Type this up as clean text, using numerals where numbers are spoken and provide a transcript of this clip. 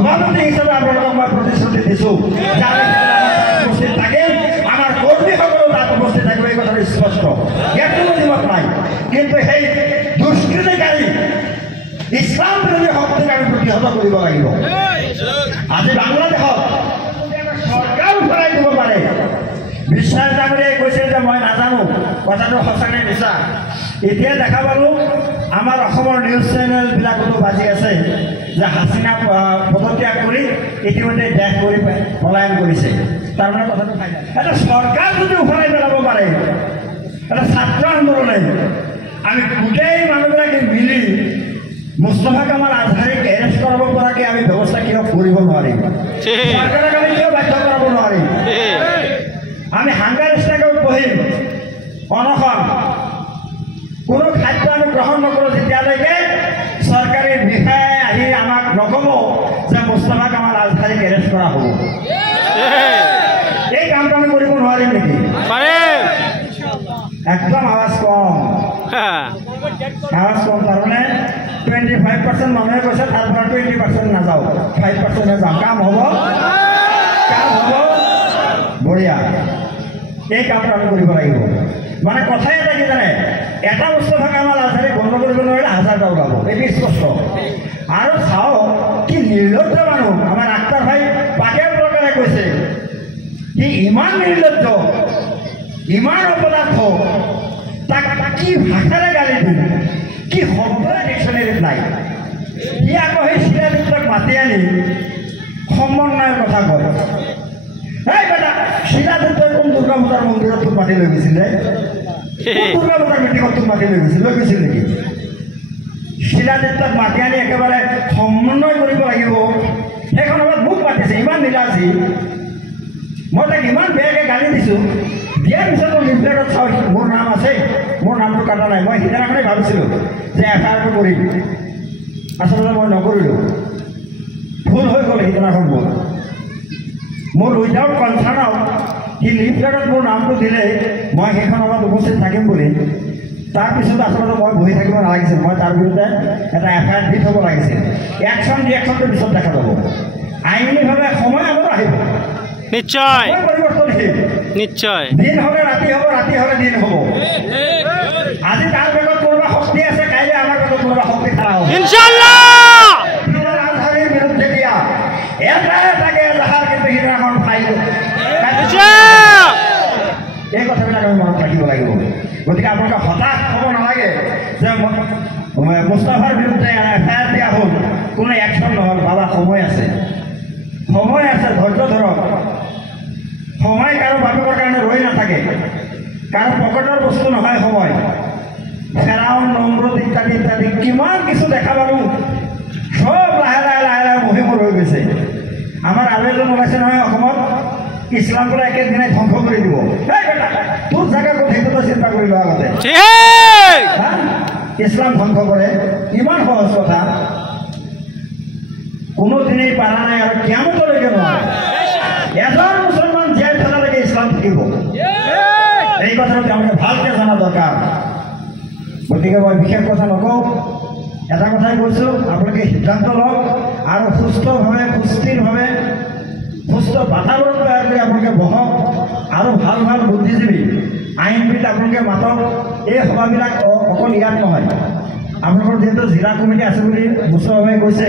সভাপতি হিচাপে আপোনালোকক মই প্ৰতিশ্ৰুতি দিছোঁ যে আমি উপস্থিত থাকিম, আমাৰ কৰ্মীসকলেও তাত উপস্থিত থাকিব। এই কথাটো স্পষ্ট, ইয়াত কোনো দ্বিমত নাই। কিন্তু সেই দুষ্কৃতিকাৰী ইছলাম বিৰোধী শক্তিক আমি প্ৰতিহত কৰিব লাগিব। আজি বাংলাদেশত চৰকাৰ উফৰাই দিব পাৰে। বিশ্বাস ডাঙৰীয়াই কৈছে যে মই নাজানো, কথাটো সঁচা নে মিছা। এতিয়া দেখা পালোঁ আমাৰ অসমৰ নিউজ চেনেলবিলাকতো বাজি আছে যে হাছিনা পদত্যাগ কৰি ইতিমধ্যে দেশ কৰি পলায়ন কৰিছে। তাৰমানে কথাটো ফাইনেল। এটা চৰকাৰ যদি উফৰাই পেলাব পাৰে, এটা ছাত্ৰ আন্দোলনে আমি গোটেই মানুহবিলাকে মিলি মুস্তফা কামাল আজহাৰীক এৰেষ্ট কৰাব পৰাকৈ আমি ব্যৱস্থা কিয় কৰিব নোৱাৰিম? চৰকাৰক আমি কিয় বাধ্য কৰাব নোৱাৰিম? আমি হাংগাৰ ষ্ট্ৰাইকত বহিম, অনশন, কোনো খাদ্য আমি গ্ৰহণ নকৰোঁ যেতিয়ালৈকে চৰকাৰী বিষয়াই আহি আমাক নক'ব যে মুস্তফা কামাল আজহাৰীক এৰেষ্ট কৰা হ'ব। এই কামটো আমি কৰিব নোৱাৰিম নেকি? একদম আৱাজ কম, আৱাজ কম। তাৰমানে 25% মানুহে কৈছে, তাৰ পৰা 20% নাযাওঁ, 5% যাওঁ। কাম হ'ব, কাম হ'ব, বঢ়িয়া। এই কামটো আমি কৰিব লাগিব। মানে কথাই এটা কি জানে, এটা মুস্তফা কামাল আজহাৰীক বন্ধ কৰিব নোৱাৰিলে 1000টা ওলাব, এইটো স্পষ্ট। আৰু চাওক কি নিৰ্লজ্জ মানুহ আমাৰ আক্তাৰ ভাই পাকে প্ৰকাৰে কৈছে, সি ইমান নিৰ্লজ্জ, ইমান অপদাৰ্থ, তাক কি ভাষাৰে গালি দিম, কি শব্দৰে ডিকশ্যনেৰীত নাই। সি আকৌ সেই চিৰাজুক্তক মাতি আনি সমন্বয়ৰ কথা কয়। এই বেটা, চিৰাজুক্তই কোন দুৰ্গা পূজাৰ মন্দিৰত তোক মাতি লৈ গৈছিলে? দুৰ্গা পূজাৰ মিটিঙত তোক মাতি লৈ গৈছিল নেকি? চিৰাজুক্তক মাতি আনি একেবাৰে সমন্বয় কৰিব লাগিব। সেইখন সময়ত মোক মাতিছে, ইমান নিলাজী। মই তাক ইমান বেয়াকৈ গালি দিছোঁ। দিয়াৰ পিছতো লিফলেটত চাওঁ মোৰ নাম আছে, মোৰ নামটো কাটা নাই। মই সিদিনাখনেই ভাবিছিলোঁ যে এফআইআৰটো কৰিম, আচলতে মই নকৰিলোঁ। ভুল হৈ গ'ল সিদিনাখন। মোৰ উইদাউট কনচাৰ্ণ সি লিফলেটত মোৰ নামটো দিলে মই সেইখন সময়ত উপস্থিত থাকিম বুলি। তাৰপিছত আচলতে মই বহি থাকিব নালাগিছিল, মই তাৰ বিৰুদ্ধে এটা এফআইআৰ দি থ'ব লাগিছিল। একশ্যন ৰিয়েকশ্যনটো পিছত দেখা যাব। আইনীভাৱে সময় আগত আহিব, নিশ্চয় পৰিৱৰ্তনশীল, নিশ্চয়। দিন হ'লে ৰাতি হ'ব, ৰাতি হ'লে দিন হ'ব। আজি তাৰ বেগত কোনোবা শক্তি আছে, কাইলৈ আমাৰ বেগত কোনোবা শক্তি খাৰা হ'ব ইনশাআল্লাহ। আজহাৰীৰ বিৰুদ্ধে দিয়া এটাকে এজাহাৰ কিন্তু সিদিনাখন ফাইল। এই কথাবিলাক আমি মনত ৰাখিব লাগিব। গতিকে আপোনালোকে হতাশ হ'ব নালাগে যে মুস্তাফাৰ বিৰুদ্ধে এফআইআৰ দিয়া হ'ল, কোনো একশ্যন নহ'ল। বাবা সময় আছে, সময় আছে, ধৈৰ্য ধৰক। সময় কাৰো ভাবিবৰ কাৰণে ৰৈ নাথাকে, কাৰো পকেটৰ বস্তু নহয় সময়। ফেৰাউন, নমৰুদ ইত্যাদি ইত্যাদি কিমান কিছু দেখা পালোঁ, চব লাহে লাহে লাহে লাহে মহিমূৰ হৈ গৈছে। আমাৰ আৰু এজন ওলাইছে নহয় অসমত, ইছলাম বোলে একেদিনাই ধ্বংস কৰি দিব। তোৰ জাগা ক'ত সেইটোতো চিন্তা কৰি লোৱা আগতে। ইছলাম ধ্বংস কৰে, ইমান সহজ কথা। কোনোদিনেই পাৰা নাই আৰু কিয়ামতলৈকে নোৱাৰে। এজন মুছলমান জীয়াই থকালৈকে ইছলাম থাকিব। এই কথাটো তেওঁলোকে ভালকৈ জনা দৰকাৰ। গতিকে মই বিশেষ কথা নকওঁ, এটা কথাই কৈছোঁ, আপোনালোকে সিদ্ধান্ত লওক আৰু সুস্থভাৱে, সুস্থিৰভাৱে, সুস্থ বাতাবৰণ তৈয়াৰ কৰি আপোনালোকে বহক আৰু ভাল ভাল বুদ্ধিজীৱী, আইনবিদ আপোনালোকে মাতক। এই সভাবিলাক অকল ইয়াত নহয়, আপোনালোকৰ যিহেতু জিলা কমিটি আছে বুলি মুস্তফা ভাই কৈছে,